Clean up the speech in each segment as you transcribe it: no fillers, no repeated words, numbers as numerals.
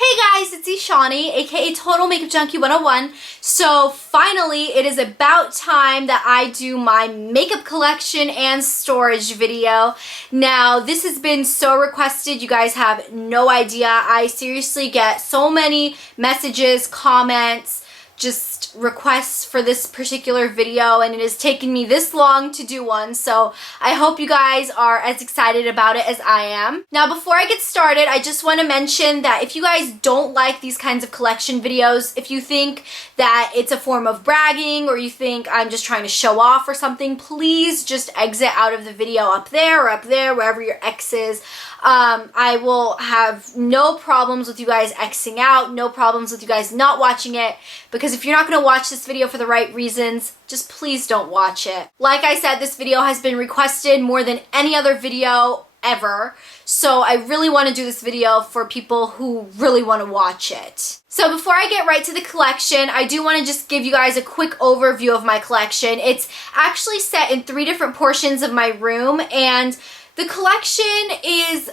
Hey guys, it's Ishani, aka Total Makeup Junkie 101. So finally, it is about time that I do my makeup collection and storage video. Now, this has been so requested, you guys have no idea. I seriously get so many messages, comments, just requests for this particular video, and it has taken me this long to do one, so I hope you guys are as excited about it as I am. Now, before I get started, I just want to mention that if you guys don't like these kinds of collection videos, if you think that it's a form of bragging or you think I'm just trying to show off or something, please just exit out of the video up there or up there, wherever your X is. I will have no problems with you guys Xing out, no problems with you guys not watching it, because if you're not going to watch this video for the right reasons, just please don't watch it. Like I said, this video has been requested more than any other video ever, so I really want to do this video for people who really want to watch it. So before I get right to the collection, I do want to just give you guys a quick overview of my collection. It's actually set in 3 different portions of my room, and the collection is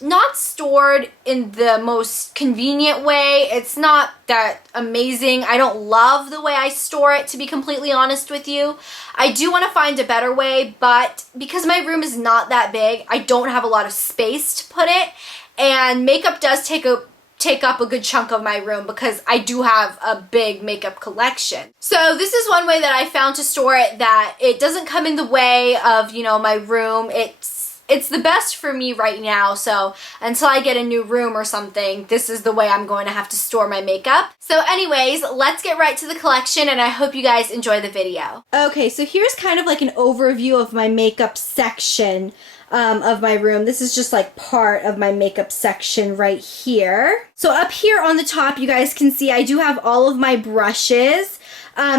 not stored in the most convenient way. It's not that amazing. I don't love the way I store it, to be completely honest with you. I do want to find a better way, but because my room is not that big, I don't have a lot of space to put it, and makeup does take up a good chunk of my room because I do have a big makeup collection. So this is one way that I found to store it that it doesn't come in the way of, you know, my room. It's the best for me right now, so until I get a new room or something, this is the way I'm going to have to store my makeup. So anyways, let's get right to the collection, and I hope you guys enjoy the video. Okay, so here's kind of like an overview of my makeup section of my room. This is just like part of my makeup section right here. So up here on the top, you guys can see I do have all of my brushes.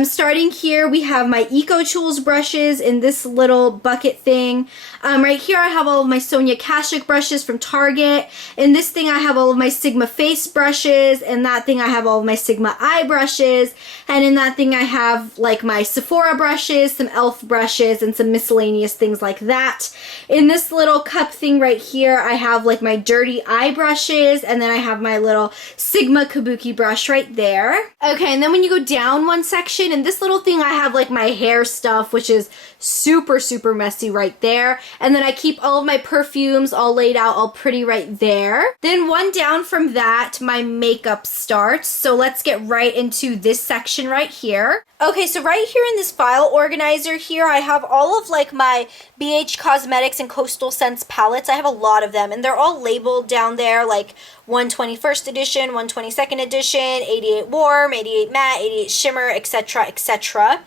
Starting here, we have my Eco Tools brushes in this little bucket thing. Right here, I have all of my Sonia Kashuk brushes from Target. In this thing, I have all of my Sigma face brushes. In that thing, I have all of my Sigma eye brushes. And in that thing, I have like my Sephora brushes, some e.l.f. brushes, and some miscellaneous things like that. In this little cup thing right here, I have like my dirty eye brushes, and then I have my little Sigma Kabuki brush right there. Okay, and then when you go down one section, in this little thing, I have like my hair stuff, which is super messy right there. And then I keep all of my perfumes all laid out all pretty right there. Then one down from that, my makeup starts. So let's get right into this section right here. Okay, so right here in this file organizer here, I have all of like my BH Cosmetics and Coastal Scents palettes. I have a lot of them, and they're all labeled down there like 121st edition, 122nd edition, 88 warm, 88 matte, 88 shimmer, etc, etc.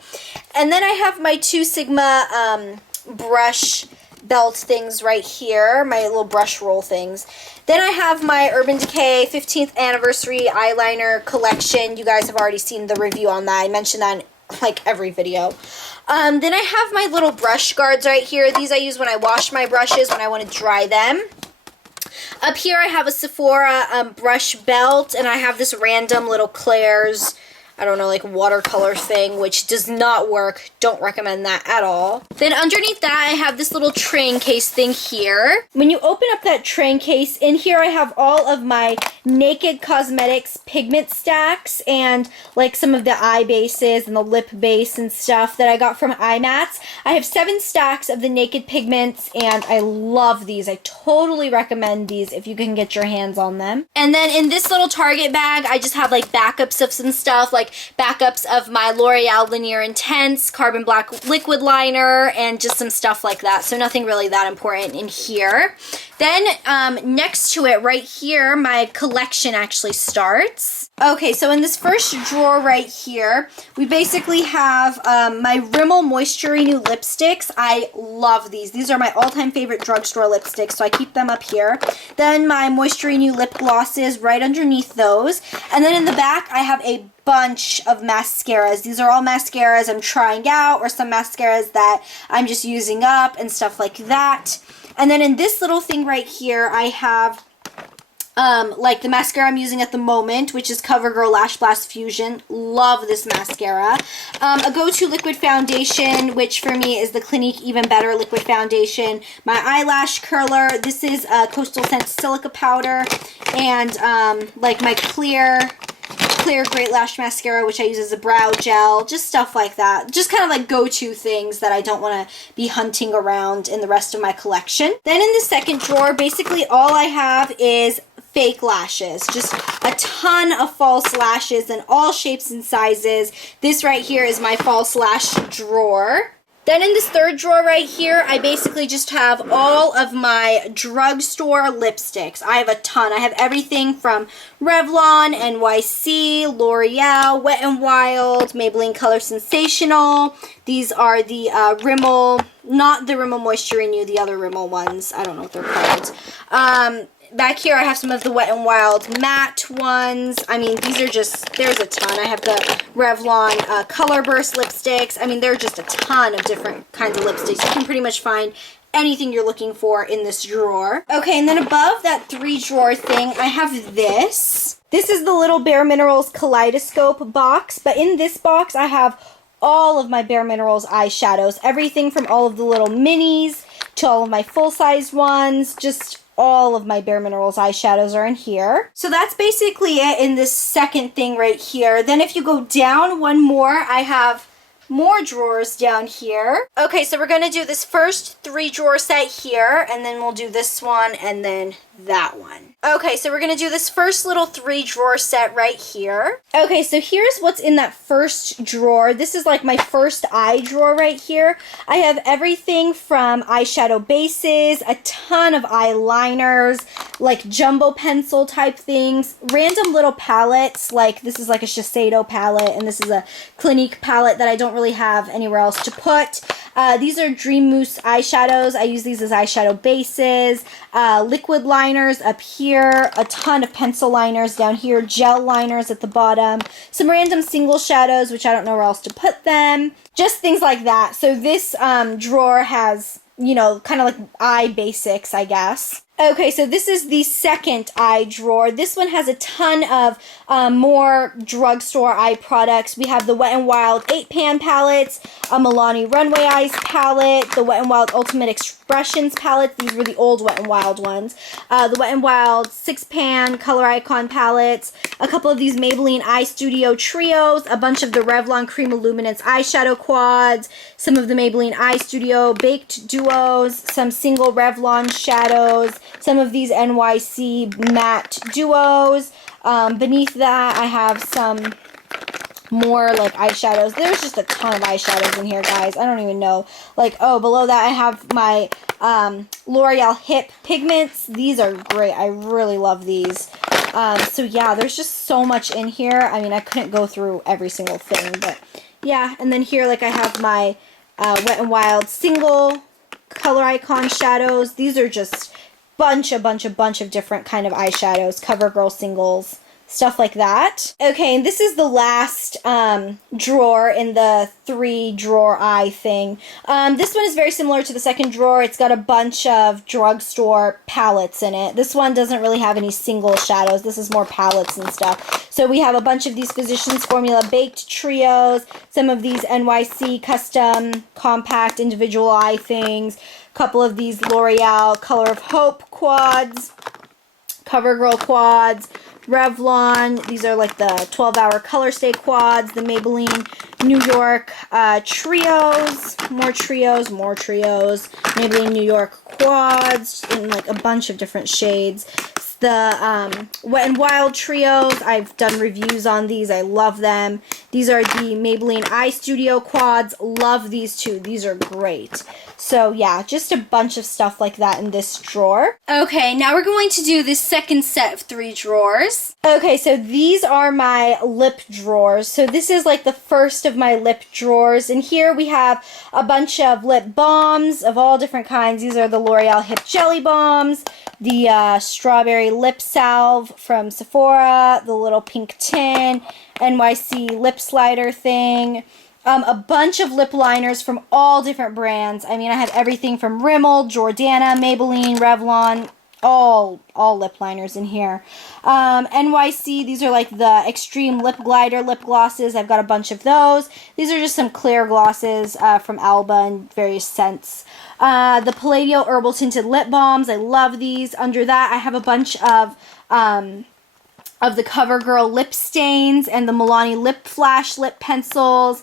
And then I have my 2 Sigma brush belt things right here, my little brush roll things. Then I have my Urban Decay 15th anniversary eyeliner collection. You guys have already seen the review on that. I mentioned that in like every video. Then I have my little brush guards right here. These I use when I wash my brushes, when I want to dry them. Up here I have a Sephora brush belt, and I have this random little Claire's, I don't know, like watercolor thing, which does not work. Don't recommend that at all. Then underneath that, I have this little train case thing here. When you open up that train case, in here I have all of my Naked Cosmetics pigment stacks and like some of the eye bases and the lip base and stuff that I got from iMats. I have 7 stacks of the Naked pigments, and I love these. I totally recommend these if you can get your hands on them. And then in this little Target bag, I just have like backups of some stuff, like backups of my L'Oreal Linear Intense Carbon Black Liquid Liner and just some stuff like that. So nothing really that important in here. Then next to it right here, my collection actually starts. Okay, so in this first drawer right here, we basically have my Rimmel Moisture Renew lipsticks. I love these. These are my all-time favorite drugstore lipsticks, so I keep them up here. Then my Moisture Renew lip glosses right underneath those. And then in the back, I have a bunch of mascaras. These are all mascaras I'm trying out, or some mascaras that I'm just using up and stuff like that. And then in this little thing right here, I have like the mascara I'm using at the moment, which is CoverGirl Lash Blast Fusion. Love this mascara. A go-to liquid foundation, which for me is the Clinique Even Better Liquid Foundation. My eyelash curler. This is Coastal Scent Silica Powder. And like my clear Great Lash Mascara, which I use as a brow gel. Just stuff like that. Just kind of like go-to things that I don't want to be hunting around in the rest of my collection. Then in the second drawer, basically all I have is fake lashes. Just a ton of false lashes in all shapes and sizes. This right here is my false lash drawer. Then in this third drawer right here, I basically just have all of my drugstore lipsticks. I have a ton. I have everything from Revlon, NYC, L'Oreal, Wet n Wild, Maybelline Color Sensational. These are the Rimmel, not the Rimmel Moisture Renew, the other Rimmel ones. I don't know what they're called. Back here I have some of the Wet n Wild matte ones. I mean, these are just, there's a ton. I have the Revlon Color Burst lipsticks. I mean, there are just a ton of different kinds of lipsticks. You can pretty much find anything you're looking for in this drawer. Okay, and then above that 3-drawer thing, I have this. This is the little Bare Minerals Kaleidoscope box, but in this box I have all of my Bare Minerals eyeshadows. Everything from all of the little minis to all of my full-size ones. Just all of my Bare Minerals eyeshadows are in here. So that's basically it in this second thing right here. Then if you go down one more, I have more drawers down here. Okay, so we're going to do this first 3-drawer set here, and then we'll do this one and then that one. Okay, so we're going to do this first little 3-drawer set right here. Okay, so here's what's in that first drawer. This is like my first eye drawer right here. I have everything from eyeshadow bases, a ton of eyeliners, like jumbo pencil type things, random little palettes, like this is like a Shiseido palette, and this is a Clinique palette that I don't really have anywhere else to put. These are Dream Mousse eyeshadows. I use these as eyeshadow bases. Liquid liners up here. A ton of pencil liners down here. Gel liners at the bottom. Some random single shadows, which I don't know where else to put them. Just things like that. So this drawer has, you know, kind of like eye basics, I guess. Okay, so this is the second eye drawer. This one has a ton of more drugstore eye products. We have the Wet n Wild 8-pan palettes, a Milani Runway Eyes palette, the Wet n Wild Ultimate Expressions palette. These were the old Wet n Wild ones. The Wet n Wild 6-pan Color Icon palettes, a couple of these Maybelline Eye Studio trios, a bunch of the Revlon Cream Illuminance eyeshadow quads, some of the Maybelline Eye Studio baked duos, some single Revlon shadows, some of these NYC matte duos. Beneath that, I have some more like eyeshadows. There's just a ton of eyeshadows in here, guys. I don't even know. Like, oh, below that I have my L'Oreal Hip pigments. These are great. I really love these. So yeah, there's just so much in here. I mean, I couldn't go through every single thing, but yeah. And then here, like, I have my Wet n Wild single Color Icon shadows. These are just bunch of different kind of eyeshadows, CoverGirl singles, stuff like that. Okay, and this is the last drawer in the 3-drawer eye thing. This one is very similar to the second drawer. It's got a bunch of drugstore palettes in it. This one doesn't really have any single shadows. This is more palettes and stuff. So we have a bunch of these Physicians Formula baked trios, some of these NYC custom compact individual eye things, couple of these L'Oreal Color of Hope quads, CoverGirl quads, Revlon. These are like the 12-hour color stay quads, the Maybelline New York trios, more trios, Maybelline New York quads in like a bunch of different shades. The Wet n Wild trios, I've done reviews on these. I love them. These are the Maybelline Eye Studio quads. Love these too. These are great. So yeah, just a bunch of stuff like that in this drawer. Okay, now we're going to do this second set of 3 drawers. Okay, so these are my lip drawers. So this is like the first of my lip drawers. And here we have a bunch of lip balms of all different kinds. These are the L'Oreal Hip Jelly Balms, the Strawberry Lip Salve from Sephora, the little pink tin, NYC lip slider thing, a bunch of lip liners from all different brands. I mean, I have everything from Rimmel, Jordana, Maybelline, Revlon, all lip liners in here. NYC, these are like the Extreme Lip Glider lip glosses. I've got a bunch of those. These are just some clear glosses from Alba and various scents. The Palladio Herbal Tinted Lip Balms. I love these. Under that, I have a bunch of the CoverGirl lip stains and the Milani Lip Flash lip pencils.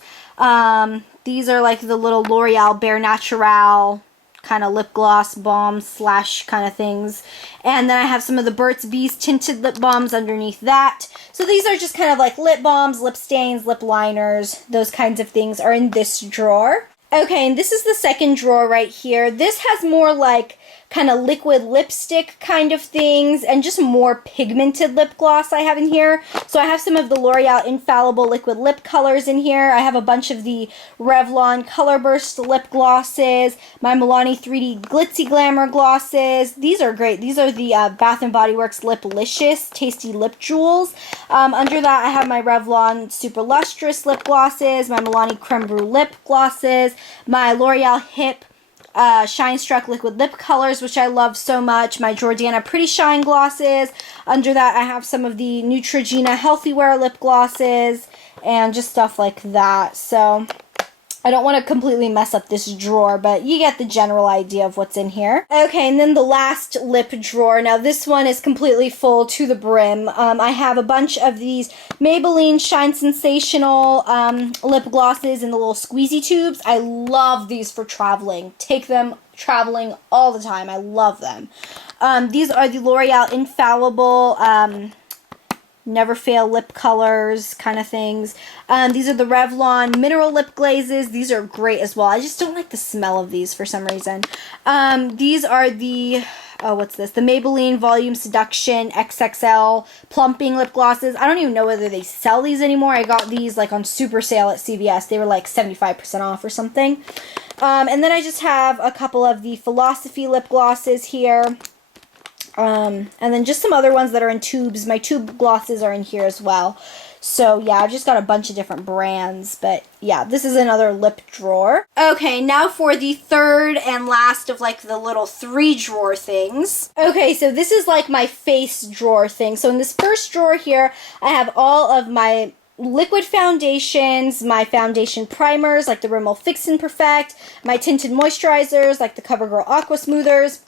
These are like the little L'Oreal Bare Naturel kind of lip gloss balm slash kind of things. And then I have some of the Burt's Bees tinted lip balms underneath that. So these are just kind of like lip balms, lip stains, lip liners, those kinds of things are in this drawer. Okay, and this is the second drawer right here. This has more like kind of liquid lipstick kind of things and just more pigmented lip gloss I have in here. So I have some of the L'Oreal Infallible liquid lip colors in here. I have a bunch of the Revlon Color Burst lip glosses, my Milani 3D Glitzy Glamour glosses. These are great. These are the Bath & Body Works Liplicious Tasty Lip Jewels. Under that I have my Revlon Super Lustrous lip glosses, my Milani Creme Brulee lip glosses, my L'Oreal Hip Shine Struck liquid lip colors, which I love so much. My Jordana Pretty Shine glosses. Under that, I have some of the Neutrogena Healthy Wear lip glosses and just stuff like that. So I don't want to completely mess up this drawer, but you get the general idea of what's in here. Okay, and then the last lip drawer. Now this one is completely full to the brim. I have a bunch of these Maybelline Shine Sensational lip glosses in the little squeezy tubes. I love these for traveling. Take them traveling all the time. I love them. These are the L'Oreal Infallible Never Fail lip colors kind of things. These are the Revlon mineral lip glazes. These are great as well. I just don't like the smell of these for some reason. These are the, what's this? The Maybelline Volume Seduction XXL plumping lip glosses. I don't even know whether they sell these anymore. I got these like on super sale at CVS. They were like 75% off or something. And then I just have a couple of the Philosophy lip glosses here. And then just some other ones that are in tubes. My tube glosses are in here as well. So yeah, I've just got a bunch of different brands. But yeah, this is another lip drawer. Okay, now for the third and last of like the little 3 drawer things. Okay, so this is like my face drawer thing. So in this first drawer here, I have all of my liquid foundations, my foundation primers like the Rimmel Fix and Perfect, my tinted moisturizers like the CoverGirl Aqua Smoothers,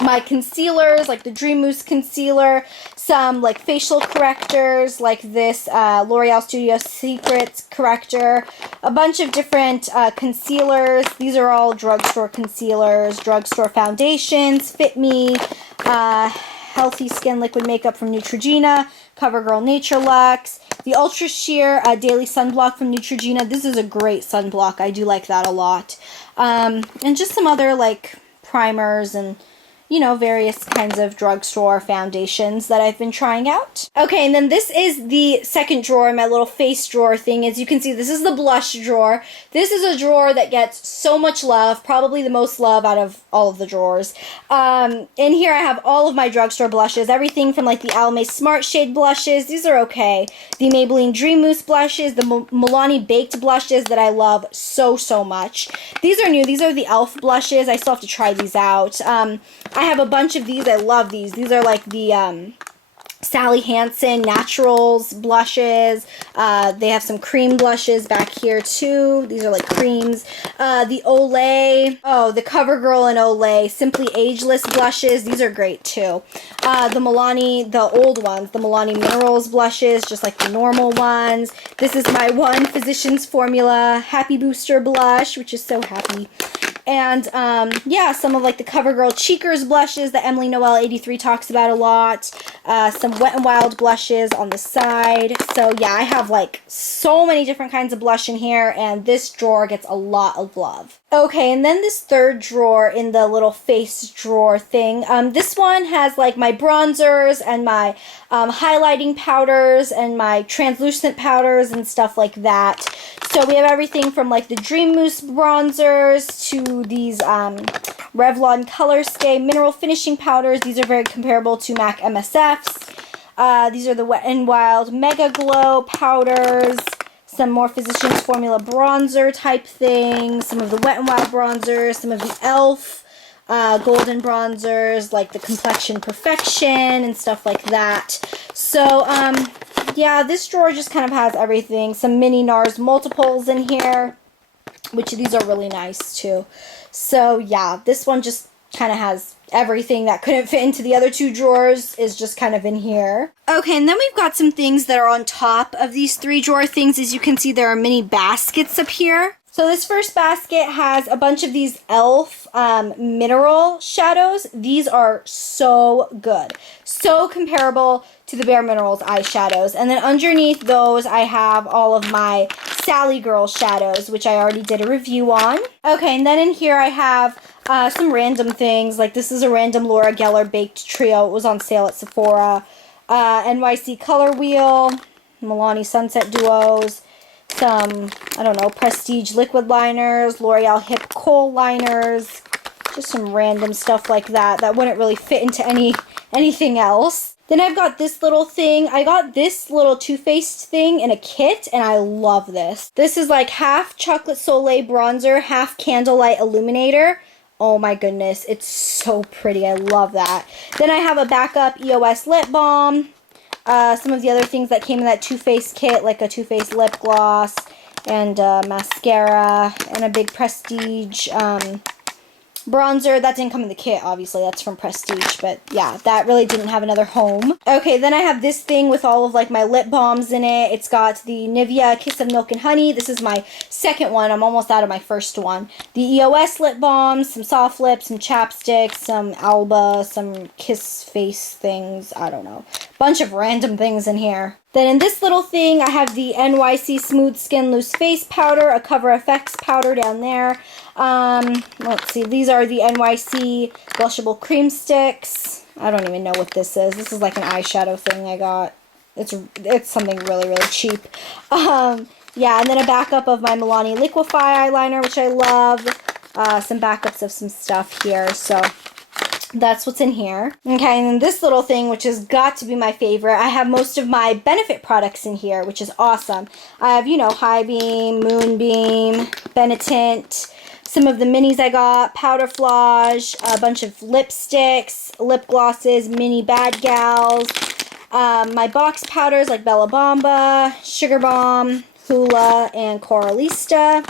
my concealers, like the Dream Mousse Concealer, some like facial correctors, like this L'Oreal Studio Secrets corrector, a bunch of different concealers. These are all drugstore concealers, drugstore foundations, Fit Me, Healthy Skin Liquid Makeup from Neutrogena, CoverGirl Nature Luxe, the Ultra Sheer Daily Sunblock from Neutrogena. This is a great sunblock. I do like that a lot. And just some other like primers and, you know, various kinds of drugstore foundations that I've been trying out. Okay, and then this is the second drawer, my little face drawer thing. As you can see, this is the blush drawer. This is a drawer that gets so much love, probably the most love out of all of the drawers. In here I have all of my drugstore blushes, everything from like the Almay Smart Shade blushes. These are okay. The Maybelline Dream Mousse blushes, the Milani Baked blushes that I love so, so much. These are new. These are the e.l.f. blushes. I still have to try these out. I have a bunch of these. I love these. These are like the Sally Hansen Naturals blushes. They have some cream blushes back here too. These are like creams. The Olay. Oh, the CoverGirl and Olay Simply Ageless blushes. These are great too. The Milani, the old ones, the Milani Minerals blushes, just like the normal ones. This is my One Physicians Formula Happy Booster blush, which is so happy. And, yeah, some of, like, the CoverGirl Cheekers blushes that Emily Noel 83 talks about a lot. Some Wet n Wild blushes on the side. So, yeah, I have, like, so many different kinds of blush in here, and this drawer gets a lot of love. Okay, and then this third drawer in the little face drawer thing. This one has, like, my bronzers and my highlighting powders and my translucent powders and stuff like that. So we have everything from like the Dream Mousse bronzers to these Revlon Color Stay mineral finishing powders. These are very comparable to MAC MSFs. These are the Wet n Wild Mega Glow powders. Some more Physicians Formula bronzer type things. Some of the Wet n Wild bronzers. Some of the e.l.f. golden bronzers, like the Complexion Perfection and stuff like that. So, yeah, this drawer just kind of has everything. Some mini NARS multiples in here, which these are really nice too. So, yeah, this one just kind of has everything that couldn't fit into the other two drawers is just kind of in here. Okay, and then we've got some things that are on top of these 3 drawer things. As you can see, there are mini baskets up here. So this first basket has a bunch of these e.l.f. Mineral shadows. These are so good. So comparable to the Bare Minerals eyeshadows. And then underneath those, I have all of my Sally Girl shadows, which I already did a review on. Okay, and then in here I have some random things. Like this is a random Laura Geller Baked Trio. It was on sale at Sephora. NYC Color Wheel, Milani Sunset Duos, some, I don't know, Prestige liquid liners, L'Oreal Hip Kohl liners, just some random stuff like that that wouldn't really fit into anything else. Then I've got this little thing. I got this little Too Faced thing in a kit, and I love this. This is like half Chocolate Soleil bronzer, half Candlelight Illuminator. Oh my goodness, it's so pretty. I love that. Then I have a backup EOS lip balm. Some of the other things that came in that Too Faced kit, like a Too Faced lip gloss and mascara and a big Prestige bronzer. That didn't come in the kit, obviously. That's from Prestige, but yeah, that really didn't have another home. Okay, then I have this thing with all of like my lip balms in it. It's got the Nivea Kiss of Milk and Honey. This is my second one. I'm almost out of my first one. The EOS lip balms, some soft lips, some chapstick, some Alba, some Kiss face things. I don't know. Bunch of random things in here. Then in this little thing, I have the NYC Smooth Skin Loose Face Powder, a Cover FX powder down there. Let's see, these are the NYC Blushable Cream Sticks. I don't even know what this is. This is like an eyeshadow thing I got. It's something really, really cheap. Yeah, and then a backup of my Milani Liquify eyeliner, which I love. Some backups of some stuff here, so that's what's in here. Okay, and then this little thing, which has got to be my favorite, I have most of my Benefit products in here, which is awesome. I have, you know, High Beam, Moonbeam, Benetint, some of the minis I got, Powder Flage, a bunch of lipsticks, lip glosses, mini Bad Gals, my box powders like Bella Bamba, Sugar Bomb, Hoola, and Coralista.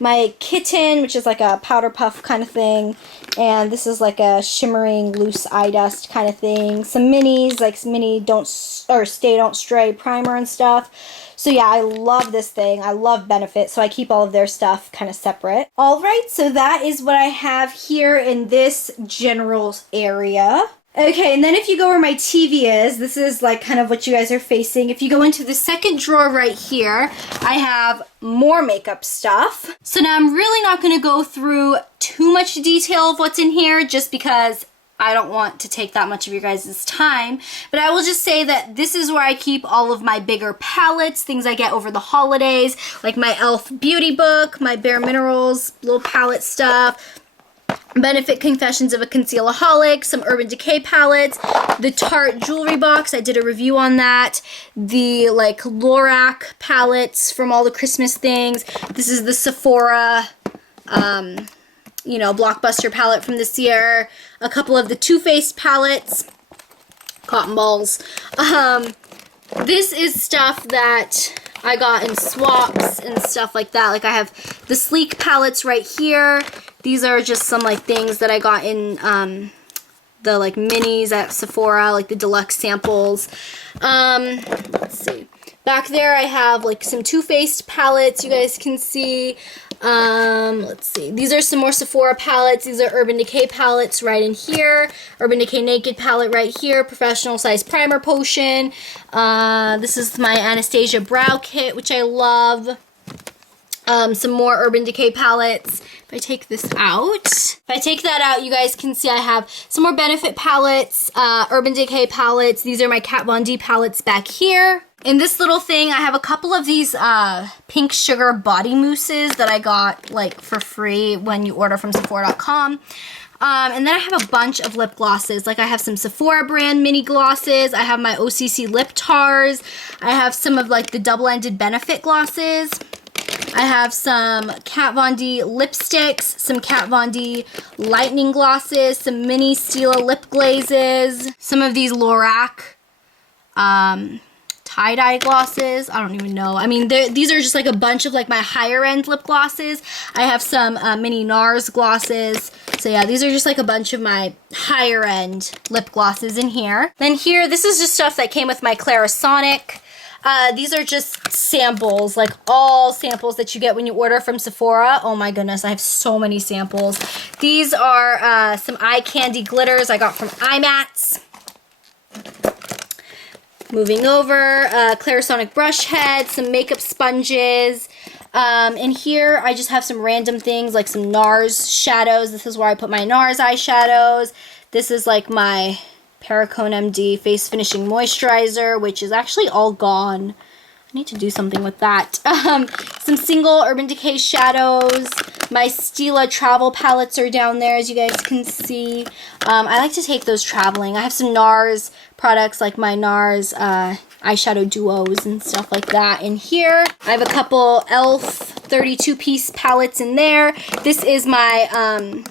My Kitten, which is like a powder puff kind of thing, and this is like a shimmering loose eye dust kind of thing. Some minis, like some mini Stay Don't Stray primer and stuff. So yeah, I love this thing. I love Benefit, so I keep all of their stuff kind of separate. Alright, so that is what I have here in this general area. Okay, and then if you go where my TV is, this is like kind of what you guys are facing. If you go into the second drawer right here, I have more makeup stuff. So now I'm really not going to go through too much detail of what's in here just because I don't want to take that much of your guys' time. But I will just say that this is where I keep all of my bigger palettes, things I get over the holidays, like my e.l.f. Beauty Book, my Bare Minerals little palette stuff, Benefit Confessions of a Concealaholic, some Urban Decay palettes, the Tarte jewelry box, I did a review on that, the like Lorac palettes from all the Christmas things. This is the Sephora, you know, Blockbuster palette from this year, a couple of the Too Faced palettes, cotton balls. This is stuff that I got in swaps and stuff like that. Like I have the Sleek palettes right here. These are just some like things that I got in the like minis at Sephora, like the deluxe samples. Let's see. Back there I have like some Too Faced palettes you guys can see. Let's see. These are some more Sephora palettes. These are Urban Decay palettes right in here. Urban Decay Naked palette right here. Professional Size Primer Potion. This is my Anastasia Brow Kit, which I love. Some more Urban Decay palettes. If I take this out, you guys can see I have some more Benefit palettes, Urban Decay palettes. These are my Kat Von D palettes back here. In this little thing, I have a couple of these pink sugar body mousses that I got like for free when you order from Sephora.com. And then I have a bunch of lip glosses. Like I have some Sephora brand mini glosses. I have my OCC lip tars. I have some of like the double-ended Benefit glosses. I have some Kat Von D lipsticks, some Kat Von D lightning glosses, some mini Stila lip glazes, some of these Lorac tie-dye glosses. I don't even know. I mean, these are just like a bunch of like my higher end lip glosses. I have some mini NARS glosses. So yeah, these are just like a bunch of my higher end lip glosses in here. Then here, this is just stuff that came with my Clarisonic. These are just samples, like all samples that you get when you order from Sephora. Oh my goodness, I have so many samples. These are some eye candy glitters I got from iMats. Moving over, Clarisonic brush head, some makeup sponges. And here I just have some random things like some NARS shadows. This is where I put my NARS eyeshadows. This is like my Perricone MD Face Finishing Moisturizer, which is actually all gone. I need to do something with that. Some single Urban Decay shadows. My Stila travel palettes are down there, as you guys can see. I like to take those traveling. I have some NARS products, like my NARS eyeshadow duos and stuff like that in here. I have a couple e.l.f. 32-piece palettes in there. This is my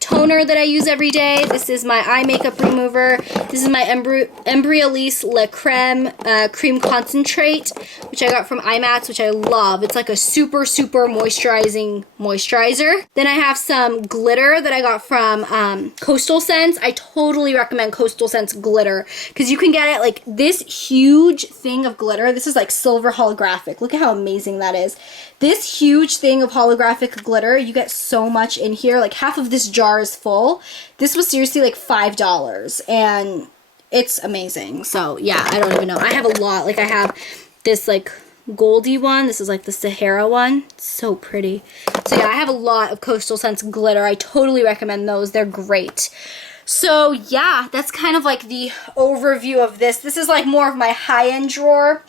toner that I use every day. This is my eye makeup remover. This is my Embryolisse Le Creme Cream Concentrate, which I got from iMats, which I love. It's like a super, super moisturizing moisturizer. Then I have some glitter that I got from Coastal Scents. I totally recommend Coastal Scents glitter because you can get it like this huge thing of glitter. This is like silver holographic. Look at how amazing that is. This huge thing of holographic glitter, you get so much in here. Like half of this jar is full. This was seriously like $5 and it's amazing. So yeah, I don't even know. I have a lot. Like I have this like goldy one. This is like the Sahara one. It's so pretty. So yeah, I have a lot of Coastal Scents glitter. I totally recommend those. They're great. So yeah, that's kind of like the overview of this. This is like more of my high-end drawer.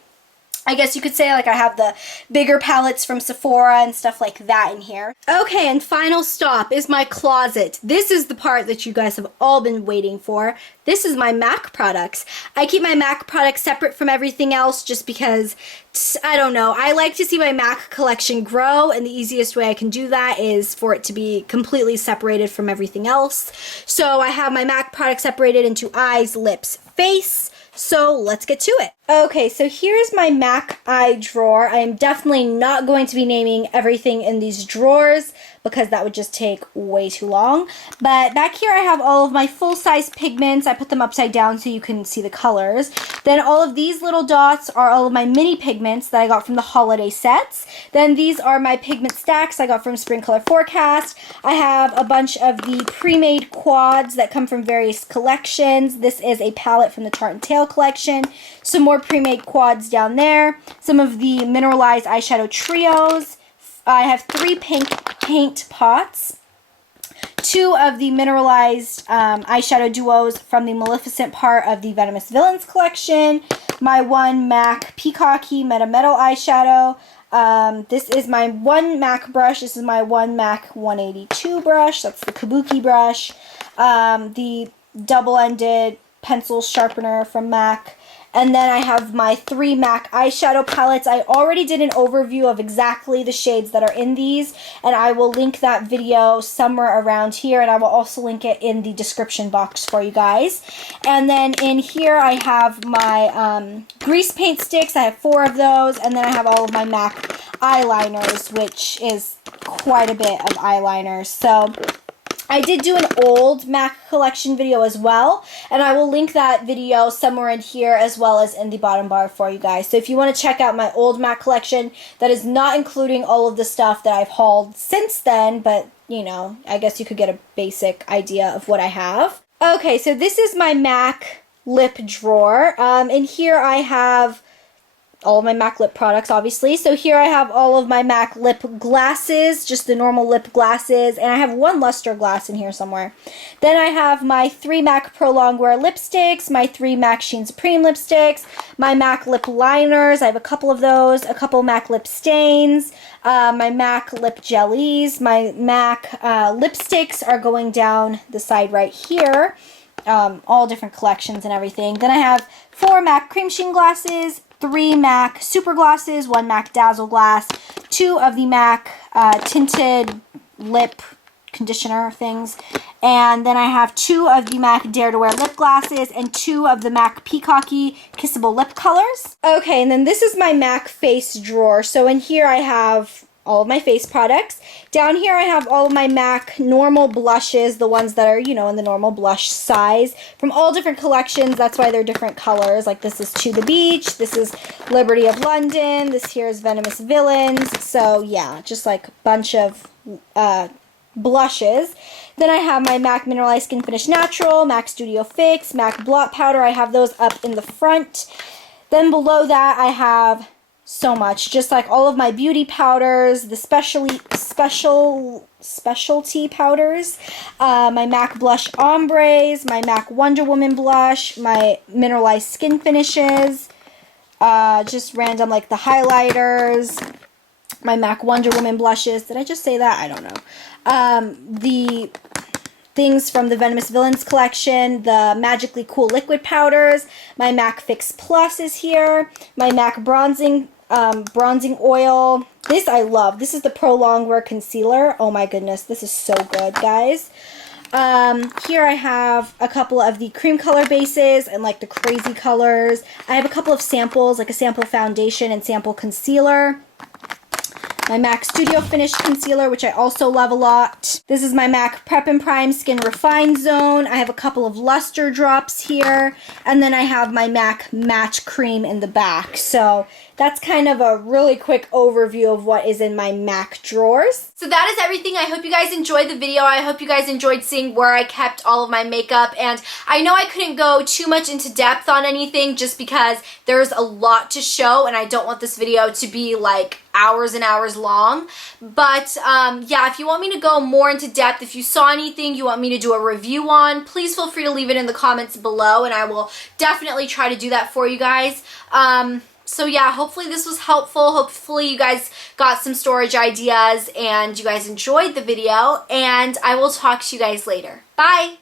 I guess you could say like I have the bigger palettes from Sephora and stuff like that in here. Okay, and final stop is my closet. This is the part that you guys have all been waiting for. This is my MAC products. I keep my MAC products separate from everything else just because, I don't know, I like to see my MAC collection grow, and the easiest way I can do that is for it to be completely separated from everything else. So I have my MAC products separated into eyes, lips, face. So let's get to it. Okay, so here's my MAC eye drawer. I am definitely not going to be naming everything in these drawers because that would just take way too long. But back here I have all of my full-size pigments. I put them upside down so you can see the colors. Then all of these little dots are all of my mini pigments that I got from the holiday sets. Then these are my pigment stacks I got from Spring Color Forecast. I have a bunch of the pre-made quads that come from various collections. This is a palette from the Tarte and Tail collection. Some more pre-made quads down there. Some of the mineralized eyeshadow trios. I have 3 pink paint pots. 2 of the mineralized eyeshadow duos from the Maleficent part of the Venomous Villains collection. My 1 MAC Peacocky Meta Metal eyeshadow. This is my 1 MAC brush. This is my 1 MAC 182 brush. That's the Kabuki brush. The double-ended pencil sharpener from MAC. And then I have my 3 MAC eyeshadow palettes. I already did an overview of exactly the shades that are in these, and I will link that video somewhere around here, and I will also link it in the description box for you guys. And then in here I have my grease paint sticks. I have 4 of those, and then I have all of my MAC eyeliners, which is quite a bit of eyeliners. So I did do an old MAC collection video as well, and I will link that video somewhere in here as well as in the bottom bar for you guys. So if you want to check out my old MAC collection, that is not including all of the stuff that I've hauled since then, but, you know, I guess you could get a basic idea of what I have. Okay, so this is my MAC lip drawer. In here I have all of my MAC lip products, obviously. So here I have all of my MAC lip glasses, just the normal lip glasses, and I have 1 luster glass in here somewhere. Then I have my 3 MAC Pro Longwear lipsticks, my 3 MAC Sheen Supreme lipsticks, my MAC lip liners, I have a couple of those, a couple MAC lip stains, my MAC lip jellies, my MAC lipsticks are going down the side right here, all different collections and everything. Then I have 4 MAC cream sheen glasses, 3 MAC super glasses, 1 MAC dazzle glass, 2 of the MAC tinted lip conditioner things, and then I have 2 of the MAC Dare to Wear lip glasses and 2 of the MAC Peacocky Kissable lip colors. Okay, and then this is my MAC face drawer. So in here I have all of my face products. Down here I have all of my MAC normal blushes, the ones that are, you know, in the normal blush size from all different collections. That's why they're different colors. Like this is To the Beach, this is Liberty of London, this here is Venomous Villains. So yeah, just like a bunch of blushes. Then I have my MAC Mineralized Skin Finish Natural, MAC Studio Fix, MAC Blot Powder. I have those up in the front. Then below that I have so much, just like all of my beauty powders, the specialty powders, my MAC Blush Ombres, my MAC Wonder Woman Blush, my Mineralized Skin Finishes, just random like the highlighters, my MAC Wonder Woman blushes. Did I just say that? I don't know. The things from the Venomous Villains collection, the Magically Cool liquid powders, my MAC Fix Plus is here, my MAC bronzing oil. This I love. This is the Pro Longwear Concealer. Oh my goodness, this is so good, guys. Here I have a couple of the cream color bases and like the crazy colors. I have a couple of samples, like a sample foundation and sample concealer. My MAC Studio Finish Concealer, which I also love a lot. This is my MAC Prep and Prime Skin Refine Zone. I have a couple of luster drops here. And then I have my MAC Match Cream in the back. So that's kind of a really quick overview of what is in my MAC drawers. So that is everything. I hope you guys enjoyed the video. I hope you guys enjoyed seeing where I kept all of my makeup. And I know I couldn't go too much into depth on anything just because there's a lot to show and I don't want this video to be like hours and hours long. But yeah, if you want me to go more into depth, if you saw anything you want me to do a review on, please feel free to leave it in the comments below and I will definitely try to do that for you guys. So yeah, hopefully this was helpful. Hopefully you guys got some storage ideas and you guys enjoyed the video, and I will talk to you guys later. Bye!